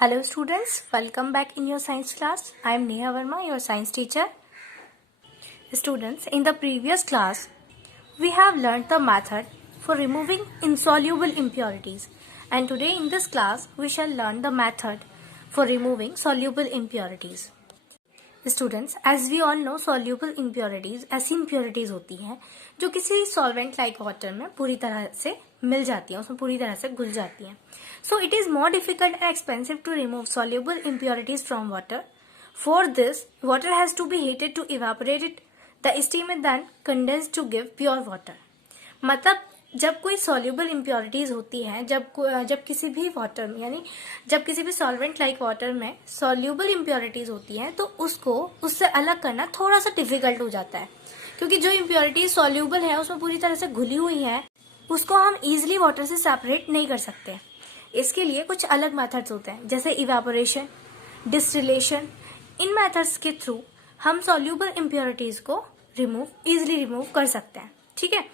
Hello students, welcome back in your science class. I am Neha Verma, your science teacher. Students, in the previous class, we have learned the method for removing insoluble impurities. And today in this class, we shall learn the method for removing soluble impurities. Students, as we all know, soluble impurities ऐसी impurities होती हैं जो किसी solvent like water में पूरी तरह से मिल जाती हैं, उसमें पूरी तरह से घुल जाती हैं. So it is more difficult and expensive to remove soluble impurities from water. For this, water has to be heated to evaporate it. The steam is then condensed to give pure water. मतलब जब कोई soluble impurities होती हैं, जब किसी भी water में यानी जब किसी भी सॉल्वेंट लाइक वाटर में सॉल्युबल इम्प्योरिटीज होती हैं तो उसको उससे अलग करना थोड़ा सा डिफिकल्ट हो जाता है, क्योंकि जो इम्प्योरिटीज सॉल्युबल है उसमें पूरी तरह से घुली हुई है, उसको हम इजिली वाटर से सेपरेट नहीं कर सकते. इसके लिए कुछ अलग मेथड्स होते हैं, जैसे इवेपोरेशन, डिस्टिलेशन. इन मेथड्स के थ्रू हम सॉल्युबल इम्प्योरिटीज को इजिली रिमूव कर सकते हैं. ठीक है.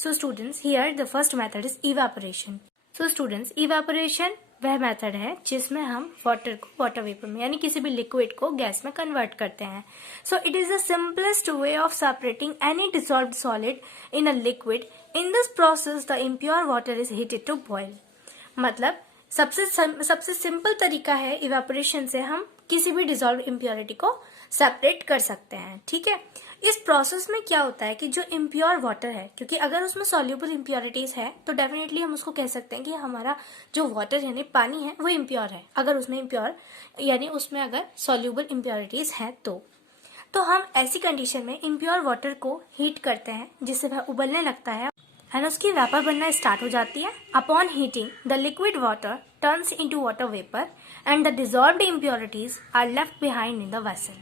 So students, here the first method is evaporation. So students, evaporation वह मेथड है जिसमें हम वाटर को वाटर वेपर में यानी किसी भी लिक्विड को गैस में कन्वर्ट करते हैं. So it is the simplest way of separating any dissolved solid in a liquid. In this process, the impure water is heated to boil. मतलब सबसे सिंपल तरीका है इवेपोरेशन से हम किसी भी डिसॉल्व इम्प्योरिटी को सेपरेट कर सकते हैं. ठीक है. इस प्रोसेस में क्या होता है कि जो इम्प्योर वाटर है, क्योंकि अगर उसमें सॉल्युबल इम्प्योरिटीज है तो डेफिनेटली हम उसको कह सकते हैं कि हमारा जो वाटर यानी पानी है वो इम्प्योर है. अगर उसमें इम्प्योर यानी उसमें अगर सॉल्युबल इम्प्योरिटीज है तो हम ऐसी कंडीशन में इम्प्योर वाटर को हीट करते हैं जिससे वह उबलने लगता है एंड उसकी वेपर बनना स्टार्ट हो जाती है. Upon heating the liquid water turns into water vapour and the dissolved impurities are left behind in the vessel.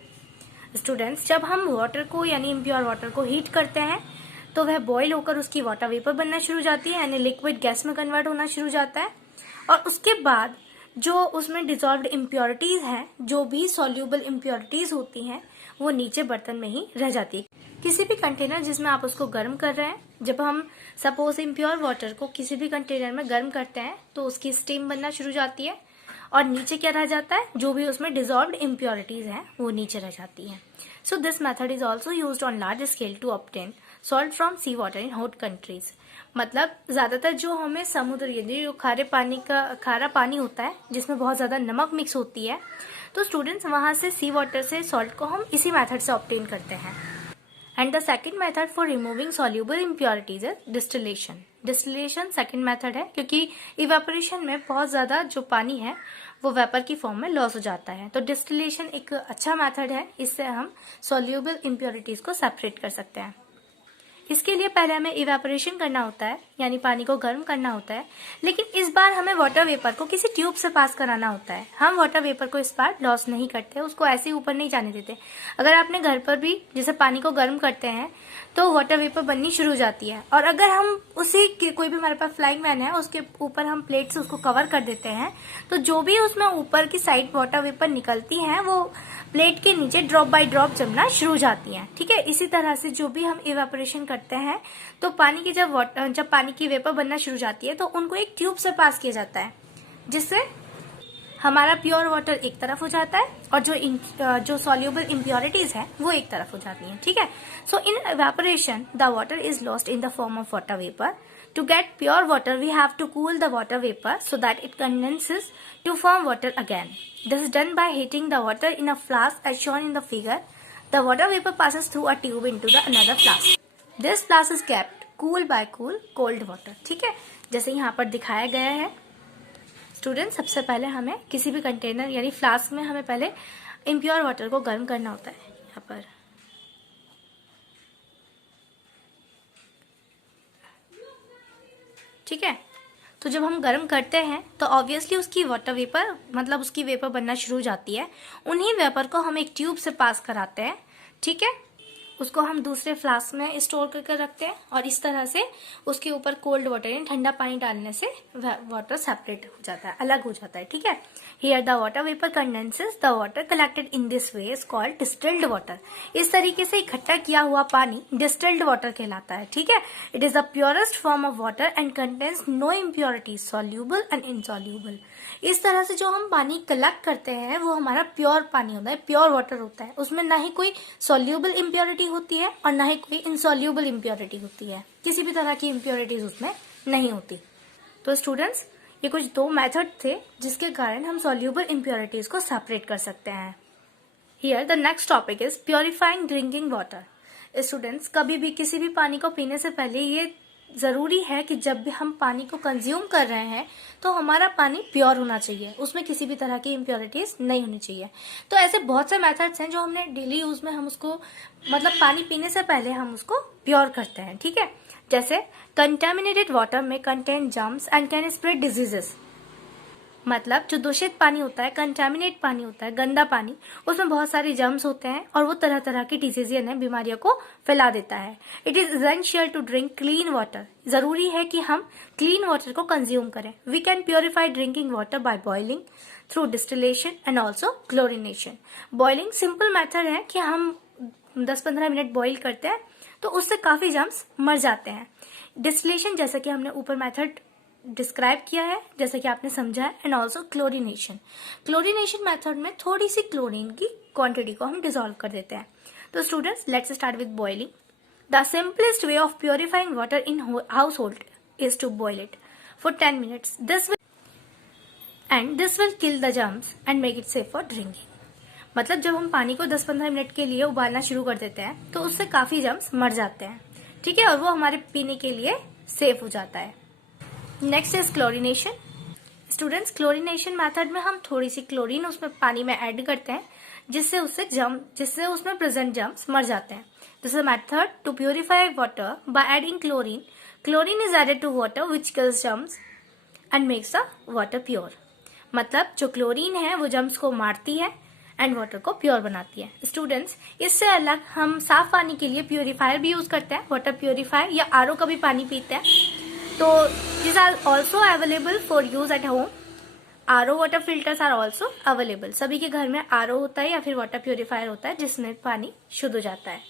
Students, जब हम वाटर को यानी इम्प्योर वाटर को हीट करते हैं तो वह बॉईल होकर उसकी वाटर वेपर बनना शुरू हो जाती है यानी लिक्विड गैस में कन्वर्ट होना शुरू हो जाता है. और उसके बाद जो उसमें डिसॉल्व्ड इम्प्योरिटीज हैं, जो भी सॉल्युबल इम्प्योरिटीज होती हैं, वो नीचे बर्तन में ही रह जाती है. किसी भी कंटेनर जिसमें आप उसको गर्म कर रहे हैं, जब हम सपोज इम्प्योर वाटर को किसी भी कंटेनर में गर्म करते हैं तो उसकी स्टीम बनना शुरू हो जाती है और नीचे क्या रह जाता है, जो भी उसमें डिसॉल्व्ड इम्प्योरिटीज हैं वो नीचे रह जाती हैं. So this method is also used on large scale to obtain salt from sea water in hot countries. मतलब ज्यादातर जो हमें समुद्र यानी जो खारा पानी होता है जिसमें बहुत ज्यादा नमक मिक्स होती है, तो स्टूडेंट्स वहां से सी वाटर से सॉल्ट को हम इसी मेथड से ऑब्टेन करते हैं. And the second method for removing soluble impurities is distillation. Distillation second method है, क्योंकि इवेपोरेशन में बहुत ज्यादा जो पानी है वो वेपर की फॉर्म में लॉस हो जाता है. तो डिस्टिलेशन एक अच्छा मेथड है, इससे हम सॉल्युबल इम्प्योरिटीज को सेपरेट कर सकते हैं. इसके लिए पहले हमें इवेपोरेशन करना होता है यानी पानी को गर्म करना होता है, लेकिन इस बार हमें वाटर वेपर को किसी ट्यूब से पास कराना होता है. हम वाटर वेपर को इस बार लॉस नहीं करते, उसको ऐसे ही ऊपर नहीं जाने देते. अगर आपने घर पर भी जैसे पानी को गर्म करते हैं तो वाटर वेपर बननी शुरू हो जाती है, और अगर हम उसी कोई भी हमारे पास फ्लाइंग मैन है उसके ऊपर हम प्लेट से उसको कवर कर देते हैं तो जो भी उसमें ऊपर की साइड वाटर वेपर निकलती है वो प्लेट के नीचे ड्रॉप बाय ड्रॉप जमना शुरू हो जाती हैं. ठीक है. इसी तरह से जो भी हम इवेपोरेशन करते हैं तो पानी की जब पानी की वेपर बनना शुरू हो जाती है तो उनको एक ट्यूब से पास किया जाता है, जिससे हमारा प्योर वाटर एक तरफ हो जाता है और जो सॉल्युबल इम्प्योरिटीज है वो एक तरफ हो जाती हैं. ठीक है. So in evaporation the water is lost in the form of water vapour. To get pure water, we have to cool the water vapor so that it condenses to form water again. This is done by heating the water in a flask as shown in the figure. The water vapor passes through a tube into the another flask. This flask is kept cool by cold water. ठीक है, जैसे यहाँ पर दिखाया गया है. Student, सबसे पहले हमें किसी भी कंटेनर यानी फ्लास्क में हमें पहले इम्प्योर वाटर को गर्म करना होता है. यहाँ पर ठीक है. तो जब हम गर्म करते हैं तो ऑब्वियसली उसकी वाटर वेपर मतलब उसकी वेपर बनना शुरू हो जाती है. उन्हीं वेपर को हम एक ट्यूब से पास कराते हैं. ठीक है. उसको हम दूसरे फ्लास्क में स्टोर करके रखते हैं और इस तरह से उसके ऊपर कोल्ड वाटर यानी ठंडा पानी डालने से वाटर सेपरेट हो जाता है, अलग हो जाता है. ठीक है. Here the water vapour condenses. The water collected in this way is called distilled water. इस तरीके से इकट्ठा किया हुआ पानी डिस्टिल्ड वाटर कहलाता है. ठीक है. It is the purest form of water and contains no impurities soluble and insoluble. इस तरह से जो हम पानी कलेक्ट करते हैं वो हमारा प्योर पानी होता है, प्योर वाटर होता है। उसमें ना ही कोई सॉल्यूबल इम्प्योरिटी होती है और ना ही कोई इनसॉल्यूबल इम्प्योरिटी होती है, किसी भी तरह की इम्प्योरिटीज उसमें नहीं होती। तो स्टूडेंट्स, ये कुछ 2 मेथड थे जिसके कारण हम सॉल्यूबल इम्प्योरिटीज को सेपरेट कर सकते हैं। Here the next topic is purifying drinking water. Students, कभी भी किसी भी पानी को पीने से पहले ये जरूरी है कि जब भी हम पानी को कंज्यूम कर रहे हैं तो हमारा पानी प्योर होना चाहिए, उसमें किसी भी तरह की इम्प्योरिटीज नहीं होनी चाहिए। तो ऐसे बहुत से मेथड्स हैं जो हमने डेली यूज में हम उसको मतलब पानी पीने से पहले हम उसको प्योर करते हैं, ठीक है। जैसे कंटेमिनेटेड वाटर में contain germs and can spread diseases. मतलब जो दूषित पानी होता है, कंटेमिनेट पानी होता है, गंदा पानी, उसमें बहुत सारे जर्म्स होते हैं और वो तरह तरह की डिजीज यानी बीमारियों को फैला देता है। It is essential to drink clean water. जरूरी है कि हम क्लीन वाटर को कंज्यूम करें। We can purify drinking water by boiling, through distillation and also chlorination. Boiling simple method है कि हम 10-15 मिनट बॉइल करते हैं तो उससे काफी जर्म्स मर जाते हैं। डिस्टिलेशन, जैसा कि हमने ऊपर मेथड डिस्क्राइब किया है, जैसे कि आपने समझा है, and also chlorination. Chlorination method में थोड़ी सी क्लोरीन की क्वांटिटी को हम डिसॉल्व कर देते हैं। तो students, let's start with boiling. The simplest way of purifying water in household is to boil it for 10 minutes. This will kill the germs and make it safe for drinking. मतलब जब हम पानी को 10-15 minute के लिए उबालना शुरू कर देते हैं तो उससे काफी जर्म्स मर जाते हैं, ठीक है, और वो हमारे पीने के लिए सेफ हो जाता है। Next is chlorination. Students, chlorination method में हम थोड़ी सी क्लोरीन उसमें पानी में ऐड करते हैं जिससे उसमें प्रेजेंट जर्म्स मर जाते हैं। This is method to purify water by adding chlorine. Chlorine is added to water which kills germs and makes the water pure. मतलब जो क्लोरीन है वो जर्म्स को मारती है एंड वाटर को प्योर बनाती है। स्टूडेंट्स, इससे अलग हम साफ पानी के लिए प्योरीफायर भी यूज करते हैं, वाटर प्योरीफायर, या आरओ का भी पानी पीते हैं। तो these are also available for use at home. RO water filters are also available. सभी के घर में RO होता है या फिर वाटर प्योरीफायर होता है जिसमें पानी शुद्ध हो जाता है।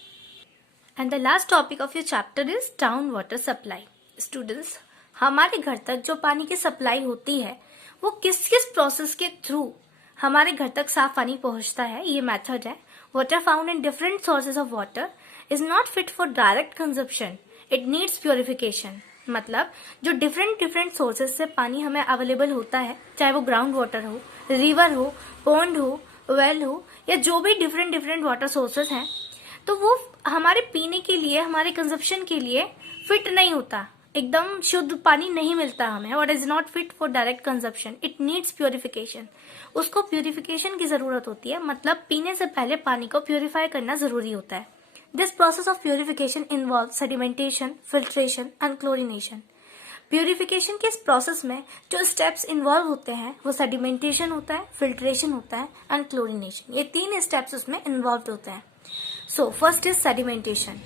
And the last topic of your chapter is town water supply. Students, हमारे घर तक जो पानी की सप्लाई होती है वो किस किस प्रोसेस के थ्रू हमारे घर तक साफ पानी पहुंचता है, ये मेथड है। Water found in different sources of water is not fit for direct consumption, it needs purification. मतलब जो डिफरेंट सोर्सेज से पानी हमें अवेलेबल होता है, चाहे वो ग्राउंड वाटर हो, रिवर हो, पॉन्ड हो, वेल हो, या जो भी डिफरेंट वाटर सोर्सेज हैं, तो वो हमारे पीने के लिए, हमारे कंजप्शन के लिए फिट नहीं होता, एकदम शुद्ध पानी नहीं मिलता हमें, और is not fit for direct consumption, it needs purification. उसको प्योरिफिकेशन की जरूरत होती है, मतलब पीने से पहले पानी को प्योरीफाई करना जरूरी होता है। This process of purification involves sedimentation, filtration and chlorination. Purification के इस प्रोसेस में जो स्टेप्स इन्वॉल्व होते हैं वो सेडिमेंटेशन होता है, फिल्ट्रेशन होता है एंड क्लोरिनेशन। ये 3 स्टेप्स उसमें इन्वॉल्व होते हैं। So first is sedimentation.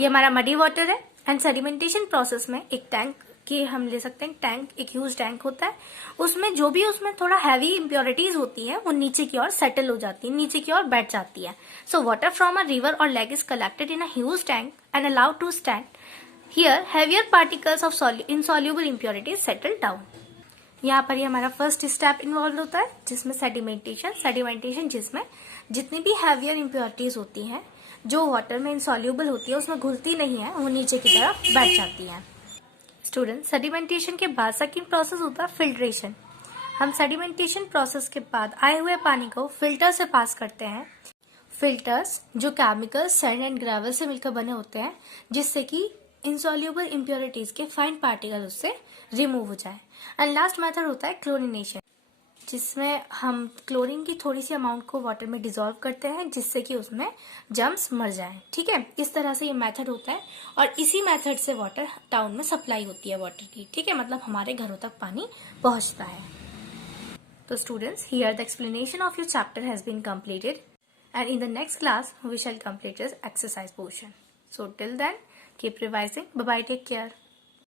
ये हमारा मडी वाटर है एंड सेडिमेंटेशन प्रोसेस में एक टैंक की हम ले सकते हैं, टैंक एक ह्यूज टैंक होता है, उसमें जो भी उसमें थोड़ा हैवी इम्प्योरिटीज होती है वो नीचे की ओर सेटल हो जाती है, नीचे की ओर बैठ जाती है। So water from a river और lake is collected in a huge tank and allowed to stand here. Heavier particles of insoluble impurities settle down. यहाँ पर ही हमारा फर्स्ट स्टेप इन्वॉल्व होता है जिसमें सेडिमेंटेशन जिसमें जितनी भी हैवियर इम्प्योरिटीज होती हैं जो वाटर में इनसॉल्युबल होती है उसमें घुलती नहीं है, वो नीचे की तरफ बैठ जाती है। स्टूडेंट, सेडिमेंटेशन के बाद सेकंड प्रोसेस होता है फिल्ट्रेशन। हम सेडिमेंटेशन प्रोसेस के बाद आए हुए पानी को फिल्टर से पास करते हैं। फिल्टर्स जो केमिकल, सैंड एंड ग्रेवल से मिलकर बने होते हैं जिससे कि इनसॉल्युबल इम्प्योरिटीज के फाइन पार्टिकल उससे रिमूव हो जाए। एंड लास्ट मेथड होता है क्लोरिनेशन, जिसमें हम क्लोरीन की थोड़ी सी अमाउंट को वाटर में डिसॉल्व करते हैं जिससे कि उसमें जर्म्स मर जाएं। ठीक है, इस तरह से ये मेथड होता है और इसी मेथड से वाटर टाउन में सप्लाई होती है वाटर की। ठीक है, मतलब हमारे घरों तक पानी पहुंचता है। तो students, here the explanation of your chapter has been completed and in the next class we shall complete this exercise portion. So till then, keep revising. Bye bye, take care.